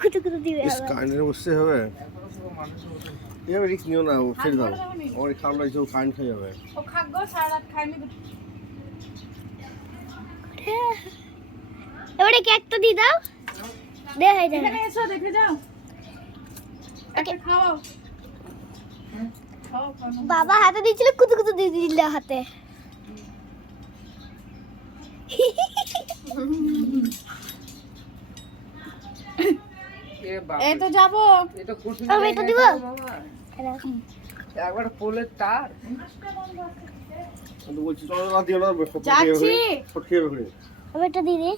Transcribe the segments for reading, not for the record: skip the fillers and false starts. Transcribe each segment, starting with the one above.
কুতু কুতু দিবে ইস কারেন্টের বসতে হবে এভাবে রিস্ক নিও না ছেড়ে দাও আমার খারাপ লাগছে ও কারেন্ট খেয়ে যাবে ও খাগো সারা রাত খাইনি এবারে কেকটা দিয়ে দাও দে হয়ে যাবে এখানে এসো দেখে যাও একটা খাও খাও বাবা হাতে দিয়েছিল কুতু কুতু দিয়ে দিল হাতে এই তো যাবো এটা কঠিন আমি এটা দিব একবার পোলের তার আমি তো বলছি চলো না দিও না যাচ্ছি ফটকে যাবে আমি এটা দিয়ে দে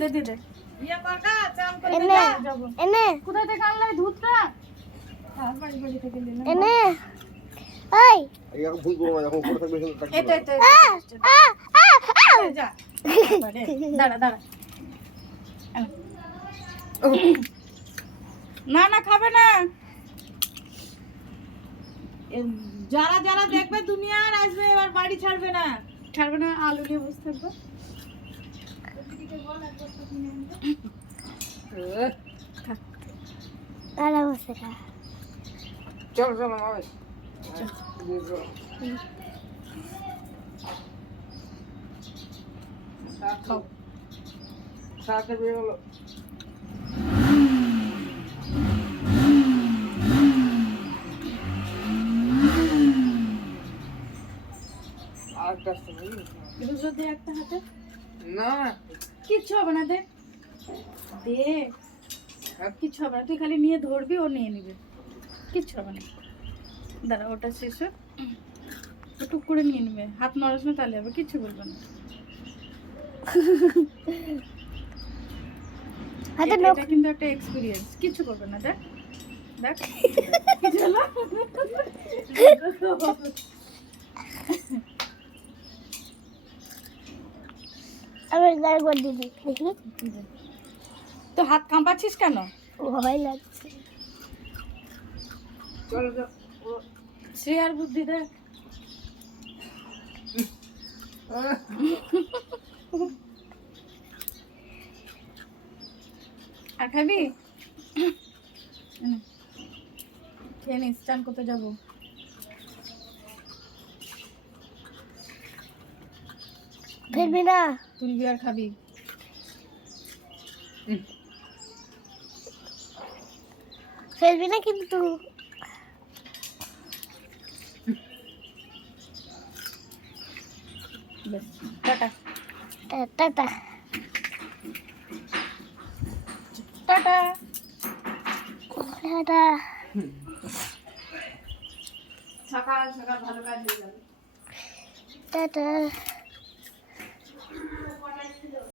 দে দে দে ইয়া কাকা চান করে এনে যাবো এনে কোথায় থেকে আনলে দুধটা আর বাড়ি বাড়ি থেকে নিলাম এনে এই এই এখন ভুল করো না যখন করে থাকবে এটা এটা যা দাঁড়া দাঁড়া না না খাবে না যারা যারা দেখবে দুনিয়ার আসবে এবার বাড়ি ছাড়বে না আলু নিয়ে বসে থাকবো তারা বসে খা চলো চলো মামা খাও সাথে বের হলো আরেকটা আসতে দুধ দে একটা হাতে না কিচ্ছু হবে না দে দে কিচ্ছু হবে না তুই খালি নিয়ে ধরবি ও নিয়ে নিবে কিচ্ছু হবে না দাঁড়া ওটা শেষ হোক টুক করে নিয়ে নেবে হাত নড়াস না তাহলে হবে কিচ্ছু বলবে না হাতে এটা কিন্তু একটা এক্সপেরিয়েন্স কিচ্ছু করবে না দেখ দেখ কিছু হলো? আমি গায়ে গোল দিয়ে দিই দেখি তো হাত কাঁপাচ্ছিস কেন ভয় লাগছে চলো শ্রেয়ার বুদ্ধি দেখ আর খাবি খেয়ে নিস চান করতে যাবো ফেলবি না তুলবি আর খাবি ফেলবি না কিন্তু বেশ টাটা টাটা টাটা টাটা সকাল সকাল ভালো কাজ হয়ে যাবে টাটা